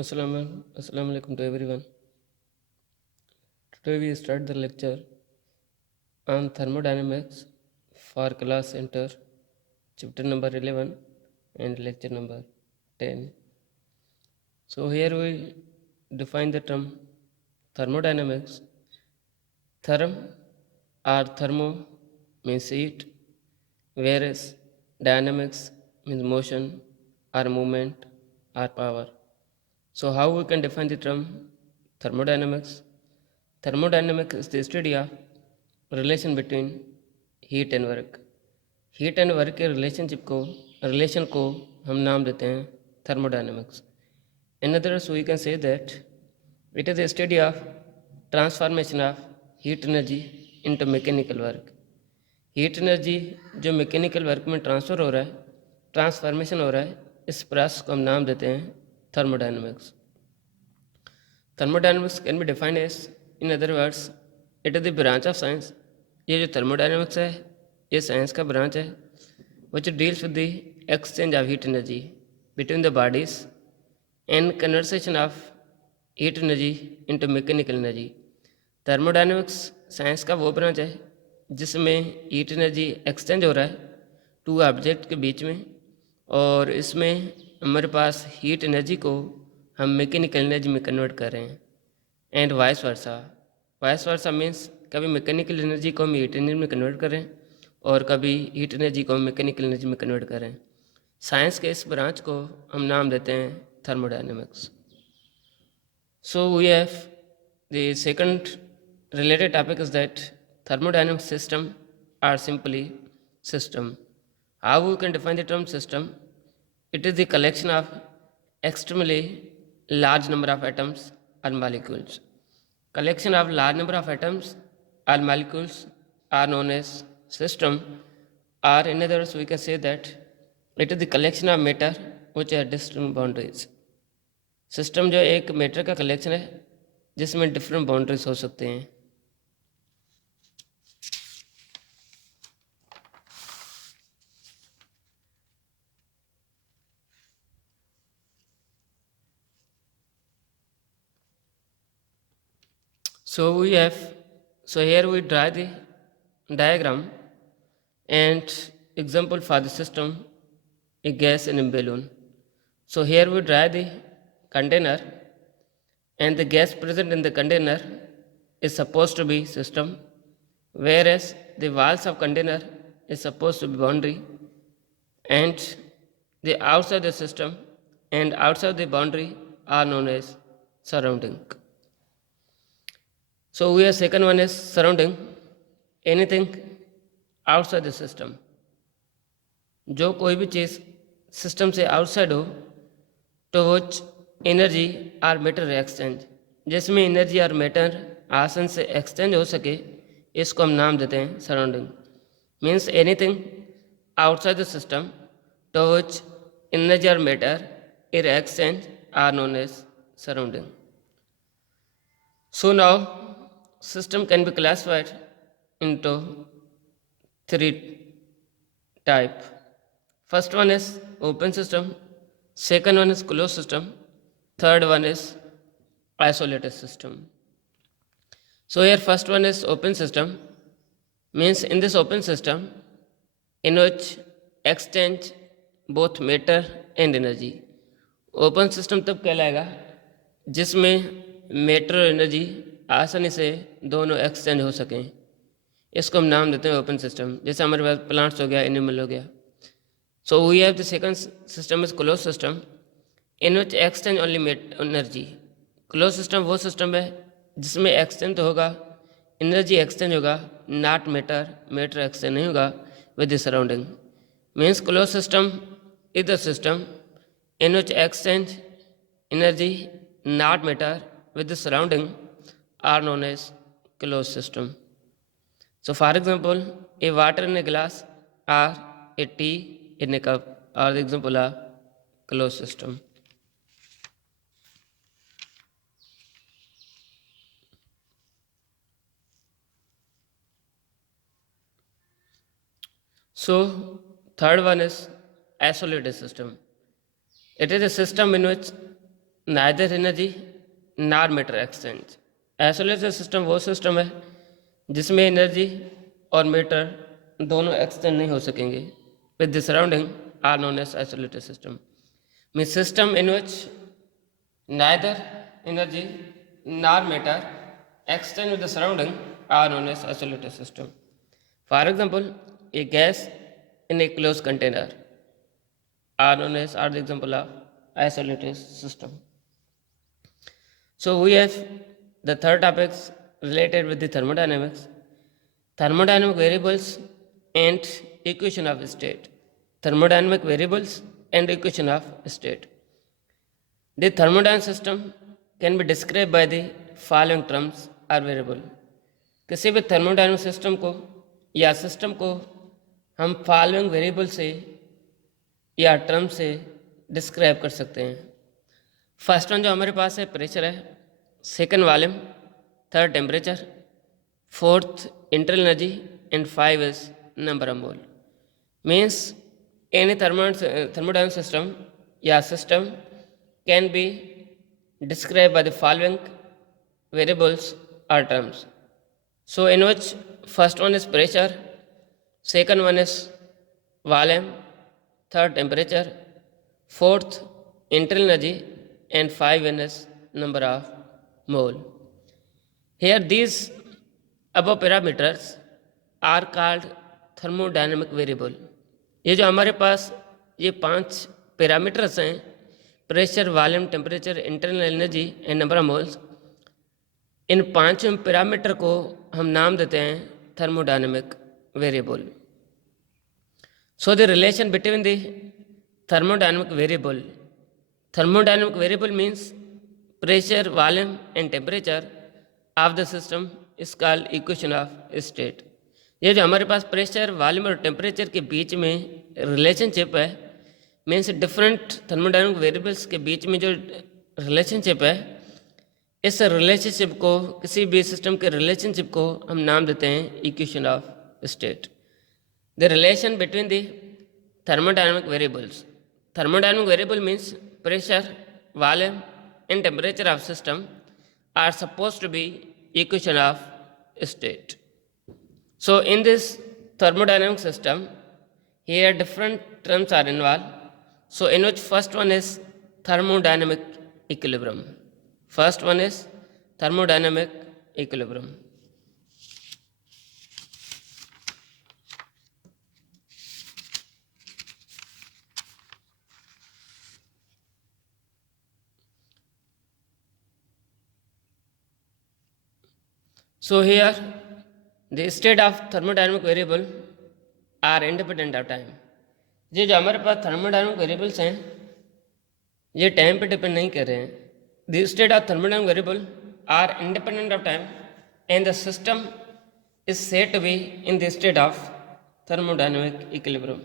Assalamu alaikum to everyone. Today we start the lecture on thermodynamics for class enter chapter number 11 and lecture number 10. So here we define the term thermodynamics. Therm or thermo means heat, whereas dynamics means motion or movement or power. So how we can define the term thermodynamics? Thermodynamics is the study of relation between heat and work. Heat and work के relation को हम नाम देते हैं thermodynamics. In other words we can say that it is a study of transformation of heat energy into mechanical work. Heat energy जो mechanical work में transfer हो रहा है, ट्रांसफॉर्मेशन हो रहा है, इस प्रोसेस को हम नाम देते हैं thermodynamics. Thermodynamics can be defined as, in other words, it is the branch of science. ये जो थर्मोडायनेमिक्स है ये साइंस का ब्रांच है which deals with the exchange of heat energy between the bodies and conversation of heat energy into mechanical energy. Thermodynamics science का वो ब्रांच है जिसमें हीट एनर्जी एक्सचेंज हो रहा है टू ऑब्जेक्ट के बीच में, और इसमें हमारे पास हीट एनर्जी को हम मैकेनिकल एनर्जी में कन्वर्ट कर रहे हैं. एंड वाइस वर्सा मीन्स कभी मैकेनिकल एनर्जी को हम हीट एनर्जी में कन्वर्ट कर रहे हैं और कभी हीट एनर्जी को हम मैकेनिकल एनर्जी में कन्वर्ट कर रहे हैं. साइंस के इस ब्रांच को हम नाम देते हैं thermodynamics. So we have the second related topic is that thermodynamic system are simply system. How we can define the term system? It is the collection of extremely large number of atoms or molecules. Collection of large number of atoms or molecules are known as system, or in other words we can say that it is the collection of matter which have distinct boundaries. System जो एक मैटर का कलेक्शन है जिसमें different boundaries हो सकते हैं. So here we draw the diagram and example for the system, a gas in a balloon. So here we draw the container and the gas present in the container is supposed to be system, whereas the walls of container is supposed to be boundary, and the outside the system and outside the boundary are known as surrounding. So we have second one is surrounding, anything outside the system. जो कोई भी चीज़ सिस्टम से आउटसाइड हो तो वो एनर्जी और matter exchange, जिसमें एनर्जी और मैटर आसान से एक्सचेंज हो सके, इसको हम नाम देते हैं surrounding. Means anything outside the system to which energy or matter is exchanged are known as surrounding. So now system can be classified into three type. First one is open system, second one is closed system, third one is isolated system. So here first one is open system, means in this open system in which exchange both matter and energy. Open system तब कहलाएगा जिसमें मैटर और एनर्जी आसानी से दोनों एक्सचेंज हो सकें, इसको हम नाम देते हैं ओपन सिस्टम. जैसे हमारे पास प्लांट्स हो गया, एनिमल हो गया. So we have the second system is close system in which exchange only energy. Close system वो सिस्टम है जिसमें एक्सचेंज तो होगा, एनर्जी एक्सचेंज होगा, नॉट मैटर एक्सचेंज नहीं होगा with the surrounding. Means close system is the system in which exchange energy, not matter, with the surrounding are known as closed system. So for example, a water in a glass or a tea in a cup are the example of closed system. So third one is isolated system. It is a system in which neither energy nor matter exchange. Isolated system वो system है जिसमें एनर्जी और मैटर दोनों एक्सचेंज नहीं हो सकेंगे with the surrounding are known as isolated system. Mean system in which neither energy nor matter exchange with the surrounding are known as isolated system. For example, a gas in a closed container are known as are the example of isolated system. So we have the third topics related with the thermodynamics, thermodynamic variables and equation of state. Thermodynamic variables and equation of state. The thermodynamic system can be described by the following terms or variable. किसी भी thermodynamic system को या सिस्टम को हम following variable से या टर्म से डिस्क्राइब कर सकते हैं। फर्स्ट वन जो हमारे पास है प्रेशर है, second volume, third temperature, fourth internal energy and 5 is number of mole. Means any thermodynamic system या system can be described by the following variables or terms. So in which first one is pressure, second one is volume, third temperature, fourth internal energy and 5 is number of mole. Here these above parameters are called thermodynamic variable. ये जो हमारे पास ये 5 पैरामीटर्स हैं, pressure, volume, temperature, internal energy and number of moles, इन 5 पैरामीटर को हम नाम देते हैं thermodynamic variable. So the relation between the thermodynamic variable means pressure, volume and temperature of the system is called equation of state. ये जो हमारे पास pressure, volume और टेम्परेचर के बीच में रिलेशनशिप है, मीन्स डिफरेंट थर्मोडायनेमिक वेरिएबल्स के बीच में जो रिलेशनशिप है, इस रिलेशनशिप को, किसी भी सिस्टम के रिलेशनशिप को हम नाम देते हैं equation of state. The relation between the thermodynamic variable means pressure, volume and temperature of system are suppose to be equation of state. So in this thermodynamic system, here different terms are involved. So in which first one is thermodynamic equilibrium. First one is thermodynamic equilibrium. So here the state of thermodynamic variable are independent of time. ये जो हमारे पास thermodynamic variables हैं, ये टाइम पे depend नहीं कर रहे हैं। The state of thermodynamic variable are independent of time and the system is said to be in the state of thermodynamic equilibrium.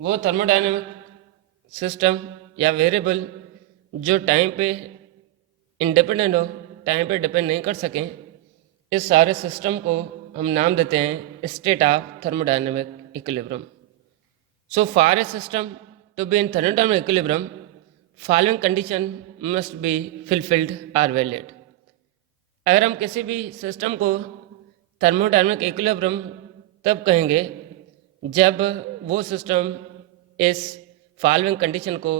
वो थर्मोडायनेमिक सिस्टम या वेरिएबल जो टाइम पे इंडिपेंडेंट हो, टाइम पे डिपेंड नहीं कर सकें, इस सारे सिस्टम को हम नाम देते हैं state of thermodynamic equilibrium. So for a system to be in thermodynamic equilibrium, following condition must be fulfilled or valid. अगर हम किसी भी सिस्टम को थर्मोडायनेमिक इक्विलिब्रियम तब कहेंगे जब वो सिस्टम इस फॉलोइंग कंडीशन को,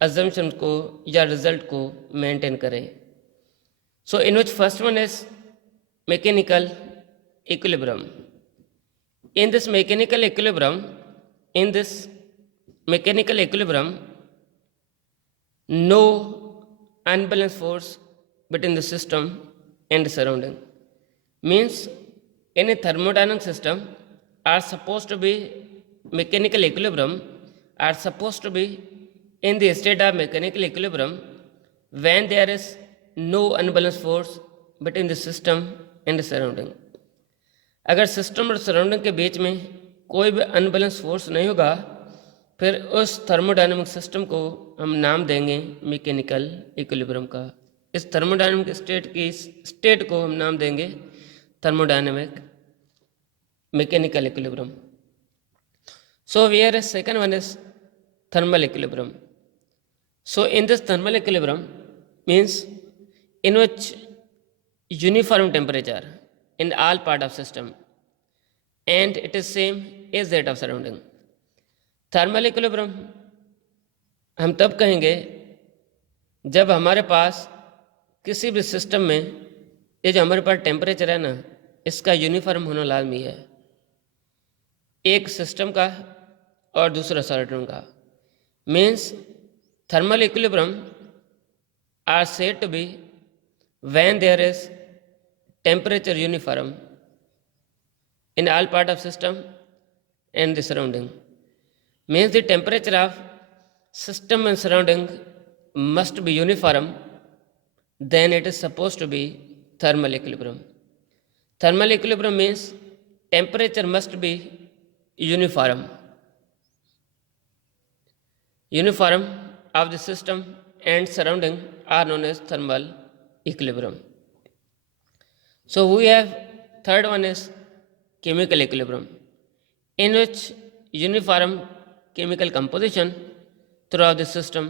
अजम्पशन को या रिजल्ट को मेंटेन करे। So in which first one is mechanical equilibrium. In this mechanical equilibrium, no unbalanced force between the system and the surrounding. Means in a thermodynamic system are supposed to be mechanical equilibrium, are supposed to be in the state of mechanical equilibrium when there is no unbalanced force between the system and the surrounding. अगर सिस्टम और सराउंडिंग के बीच में कोई भी unbalance force नहीं होगा, फिर उस थर्मोडायनेमिक सिस्टम को हम नाम देंगे मैकेनिकल इक्विलिब्रियम का। इस थर्मोडायनेमिक स्टेट को हम नाम देंगे thermodynamic mechanical equilibrium. So where second one is thermal equilibrium. So in this thermal equilibrium means in which uniform temperature in all part of system and it is same as that of surrounding. Thermal equilibrium हम तब कहेंगे जब हमारे पास किसी भी सिस्टम में ये जो हमारे पास टेम्परेचर है ना, इसका यूनिफॉर्म होना लाजमी है, एक सिस्टम का और दूसरा सराउंडिंग का. Means thermal equilibrium are said to be when there is temperature uniform in all part of system and the surrounding. Means the temperature of system and surrounding must be uniform, then it is supposed to be thermal equilibrium. Thermal equilibrium means temperature must be uniform. Uniform of the system and surrounding are known as thermal equilibrium. So we have third one is chemical equilibrium, in which uniform chemical composition throughout the system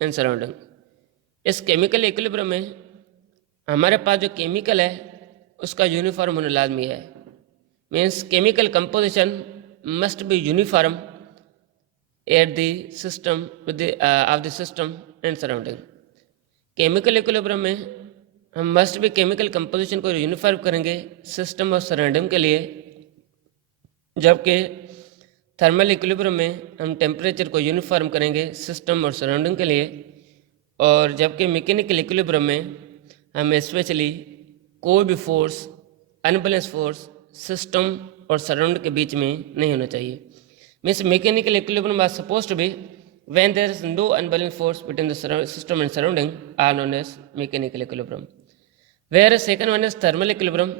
and surrounding. इस chemical equilibrium में हमारे पास जो केमिकल है उसका यूनिफॉर्म होना लाजमी है. Means chemical composition must be uniform at the system of the system and surrounding. Chemical equilibrium में हम मस्ट भी केमिकल कंपोजिशन को यूनिफॉर्म करेंगे सिस्टम और सराउंडिंग के लिए, जबकि थर्मल इक्विलिब्रियम में हम टेम्परेचर को यूनिफॉर्म करेंगे सिस्टम और सराउंडिंग के लिए, और जबकि मैकेनिकल इक्विलिब्रियम में हम स्पेशली कोई भी फोर्स अनबैलेंस फोर्स सिस्टम और सराउंड के बीच में नहीं होना चाहिए. Means mechanical equilibrium are suppose to be when there is no unbalanced force between the system and surrounding are known as mechanical equilibrium. Whereas second one is thermal equilibrium,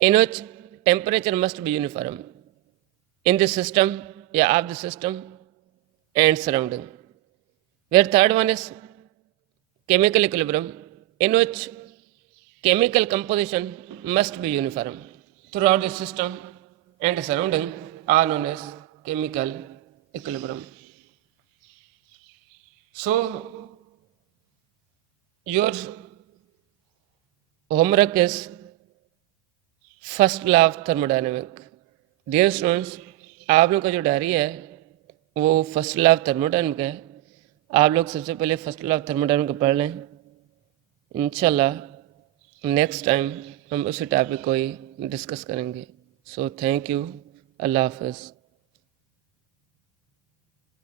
in which temperature must be uniform in the system of the system and surrounding. Where third one is chemical equilibrium, in which chemical composition must be uniform throughout the system and the surrounding are known as chemical equilibrium. So your homework is first law of thermodynamic. Dear students, आप लोग का जो डायरी है वो first law of thermodynamic है. आप लोग सबसे पहले फर्स्ट लॉ ऑफ थर्मोडायनेमिक पढ़ लें. इंशाल्लाह नेक्स्ट टाइम हम उसी टॉपिक को ही डिस्कस करेंगे. So thank you. अल्लाह हाफ़िज़.